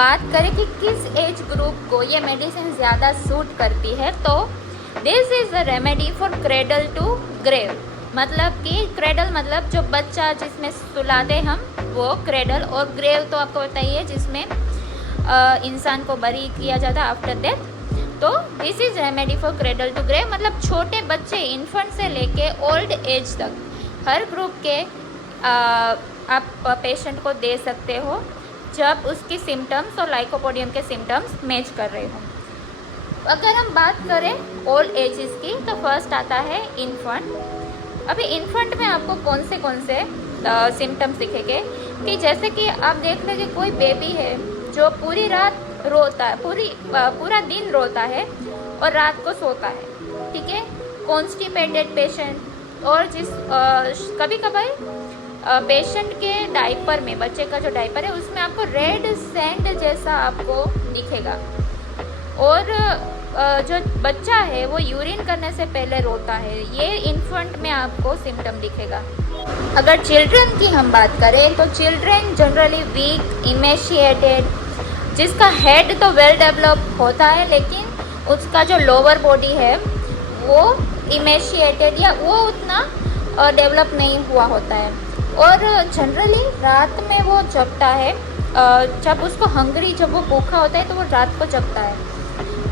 बात करें कि किस एज ग्रुप को ये मेडिसिन ज़्यादा सूट करती है, तो this is the remedy for cradle to grave. मतलब कि क्रेडल मतलब जो बच्चा जिसमें सुलाते हम वो क्रेडल, और ग्रेव तो आपको बताइए जिसमें इंसान को बरी किया जाता है आफ्टर डेथ। तो this is remedy for cradle to grave, मतलब छोटे बच्चे इन्फेंट से लेके ओल्ड एज तक हर ग्रुप के आप पेशेंट को दे सकते हो जब उसकी सिम्टम्स और लाइकोपोडियम के सिम्टम्स मैच कर रहे हो। अगर हम बात करें ओल्ड एजेस की, तो फर्स्ट आता है इन्फेंट। अभी इन्फेंट में आपको कौन से सिम्टम्स दिखेंगे कि जैसे कि आप देख लें कि कोई बेबी है जो पूरी रात रोता है, पूरा दिन रोता है और रात को सोता है, ठीक है। कॉन्स्टिपेटेड पेशेंट, और कभी कभार पेशेंट के डायपर में, बच्चे का जो डायपर है उसमें आपको रेड सैंड जैसा आपको दिखेगा, और जो बच्चा है वो यूरिन करने से पहले रोता है, ये इन्फेंट में आपको सिम्टम दिखेगा। अगर चिल्ड्रन की हम बात करें तो चिल्ड्रन जनरली वीक, इमेशिएटेड, जिसका हेड तो वेल डेवलप होता है लेकिन उसका जो लोअर बॉडी है वो इमेशिएटेड या वो उतना डेवलप नहीं हुआ होता है, और जनरली रात में वो जगता है। जब उसको हंग्री, जब वो भूखा होता है तो वो रात को जगता है।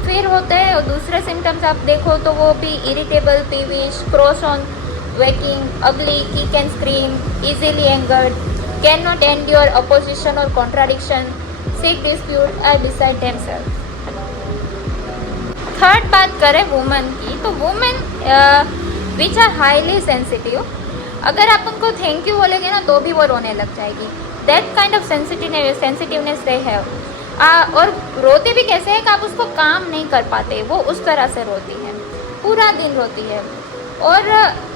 फिर होते हैं दूसरे सिम्टम्स, आप देखो तो वो भी irritable, peevish, cross on waking, ugly, kick and scream, easily angered, can not endure opposition और कॉन्ट्राडिक्शन, सीक डिस्प्यूट और डिसाइड देमसेल्फ। थर्ड बात करें वुमेन की, तो women which are highly sensitive, अगर आप उनको थैंक यू बोलेंगे ना तो भी वो रोने लग जाएगी। That kind of sensitiveness they have. और रोती भी कैसे है कि आप उसको काम नहीं कर पाते, वो उस तरह से रोती है, पूरा दिन रोती है। और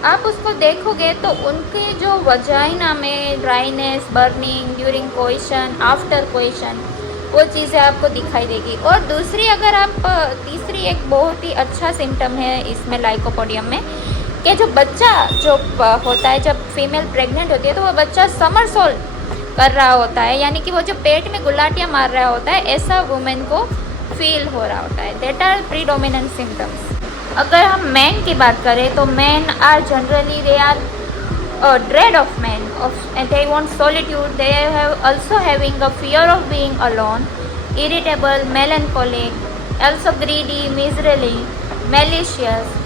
आप उसको देखोगे तो उनके जो वजाइना में ड्राइनेस, बर्निंग ड्यूरिंग कोइशन, आफ्टर कोइशन, वो चीज़ें आपको दिखाई देगी। और दूसरी, अगर आप तीसरी एक बहुत ही अच्छा सिम्टम है इसमें लाइकोपोडियम में, कि जो बच्चा जो होता है, जब फीमेल प्रेग्नेंट होती है तो वो बच्चा समरसॉल्ट कर रहा होता है, यानी कि वो जो पेट में गुलाटियाँ मार रहा होता है, ऐसा वुमेन को फील हो रहा होता है। That are predominant symptoms. अगर हम मैन की बात करें तो man are generally they are dread of man, they want solitude, they have also having a fear of being alone, irritable, melancholic, also greedy, miserly, malicious.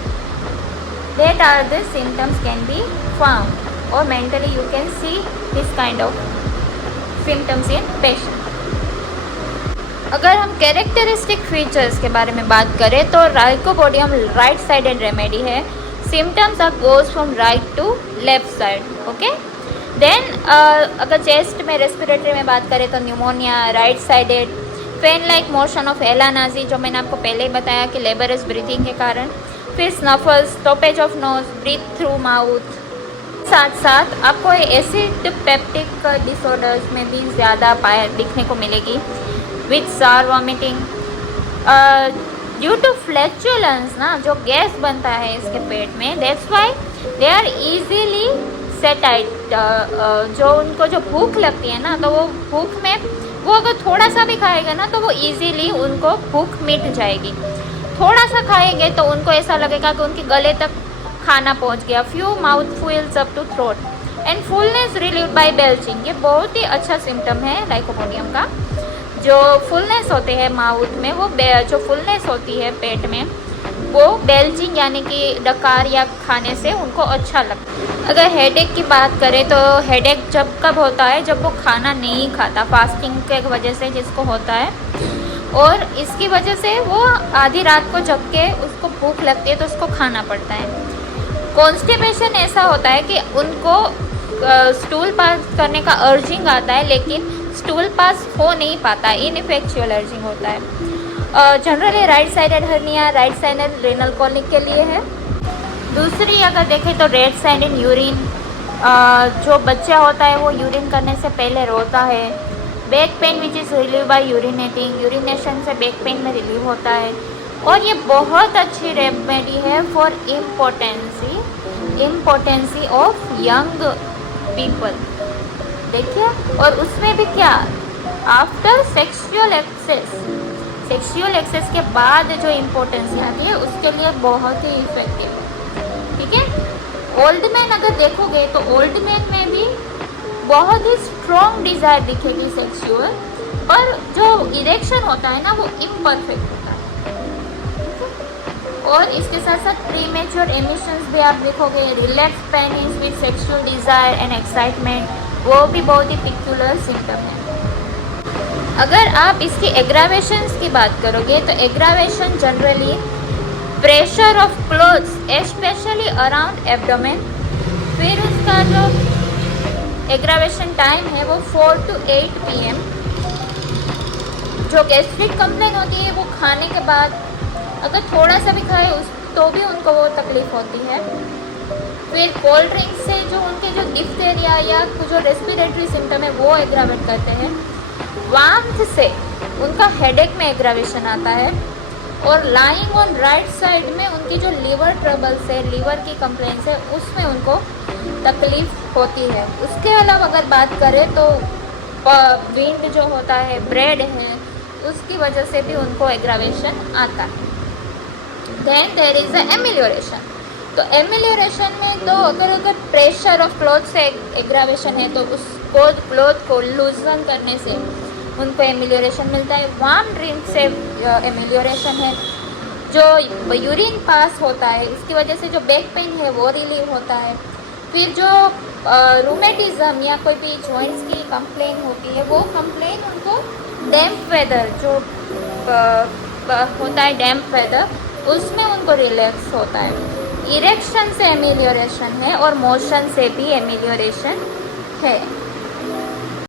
That are the symptoms can be found, or mentally you can see this kind of symptoms in patient. अगर हम characteristic features के बारे में बात करें तो lycopodium right sided remedy है। Symptoms are goes from right to left side, okay. Then अगर चेस्ट में, रेस्पिरेटरी में बात करें तो pneumonia, right sided, fan like motion of alae nasi, जो मैंने आपको पहले ही बताया कि लेबरस ब्रीथिंग के कारण, फिर snuffles, stoppage of nose, breath through mouth. साथ साथ आपको एसिड पेप्टिक डिसऑर्डर्स में भी ज़्यादा दिखने को मिलेगी, विथ सार वॉमिटिंग ड्यू टू फ्लैचुलेंस ना, जो गैस बनता है इसके पेट में, that's why they are easily satiate. जो उनको जो भूख लगती है ना, तो वो भूख में वो अगर थोड़ा सा भी खाएगा ना तो वो इजीली उनको भूख मिट जाएगी। थोड़ा सा खाएंगे तो उनको ऐसा लगेगा कि उनके गले तक खाना पहुंच गया। Few mouth fills up to throat and fullness relieved by belching, ये बहुत ही अच्छा सिम्टम है लाइकोपोडियम का। जो फुलनेस होते हैं माउथ में, वो जो फुलनेस होती है पेट में, वो बेल्चिंग यानी कि डकार या खाने से उनको अच्छा लगता है। अगर हेडेक की बात करें तो हेडेक जब कब होता है, जब वो खाना नहीं खाता, फास्टिंग के वजह से जिसको होता है, और इसकी वजह से वो आधी रात को जग के उसको भूख लगती है तो उसको खाना पड़ता है। कॉन्स्टिपेशन ऐसा होता है कि उनको स्टूल पास करने का अर्जिंग आता है लेकिन स्टूल पास हो नहीं पाता, इनइफेक्चुअल अर्जिंग होता है। Generally right sided hernia, right sided renal colic के लिए है। दूसरी अगर देखें तो रेड साइडेड यूरिन, जो बच्चा होता है वो यूरिन करने से पहले रोता है। Back pain which is relieve by urinating, urination से बैक पेन में रिलीव होता है। और ये बहुत अच्छी रेमेडी है for impotency of young people. देखिए, और उसमें भी क्या, आफ्टर सेक्सुअल एक्सेस के बाद जो इम्पोर्टेंस आती है उसके लिए बहुत ही इफेक्टिव है, ठीक है। ओल्ड मैन अगर देखोगे तो ओल्ड मैन में भी बहुत ही स्ट्रॉन्ग डिज़ायर दिखेगी सेक्सुअल, पर जो इरेक्शन होता है ना वो इम्परफेक्ट होता है। और इसके साथ साथ प्रीमेच्योर एमिशंस भी आप देखोगे, relax penis with sexual desire and excitement, वो भी बहुत ही पिक्यूलर सिम्टम है। अगर आप इसकी एग्रावेशंस की बात करोगे तो aggravation generally pressure of clothes specially around abdomen. फिर उसका जो एग्रावेशन टाइम है वो 4 to 8 PM। जो गैस्ट्रिक कंप्लेन होती है वो खाने के बाद अगर थोड़ा सा भी खाए तो भी उनको वो तकलीफ होती है। फिर कोल्ड ड्रिंक से जो उनके जो डिफ्थेरिया या जो रेस्पिरेटरी सिम्टम है वो एग्रावेट करते हैं। वार्मथ से उनका हेडेक में एग्रावेशन आता है। और लाइंग ऑन राइट साइड में उनकी जो लीवर ट्रबल्स है, लीवर की कंप्लेंट्स है, उसमें उनको तकलीफ होती है। उसके अलावा अगर बात करें तो विंड जो होता है, ब्रेड है, उसकी वजह से भी उनको एग्रावेशन आता है। Then there is a amelioration. तो एमिलियोरेशन में तो अगर प्रेशर ऑफ क्लॉथ से एग्रावेशन है तो उसको क्लॉथ को लूजन करने से उनको एमिलियोरेशन मिलता है। वार्म ड्रिंक से एमिलियोरेशन है। जो यूरिन पास होता है इसकी वजह से जो बैक पेन है वो रिलीव होता है। फिर जो रूमेटिज्म या कोई भी जॉइंट्स की कंप्लेन होती है वो कंप्लेन उनको डैम्प वेदर जो होता है, डैम्प वेदर, उसमें उनको रिलैक्स होता है। इरेक्शन से एमिलियोरेशन है और मोशन से भी एमिलियोरेशन है।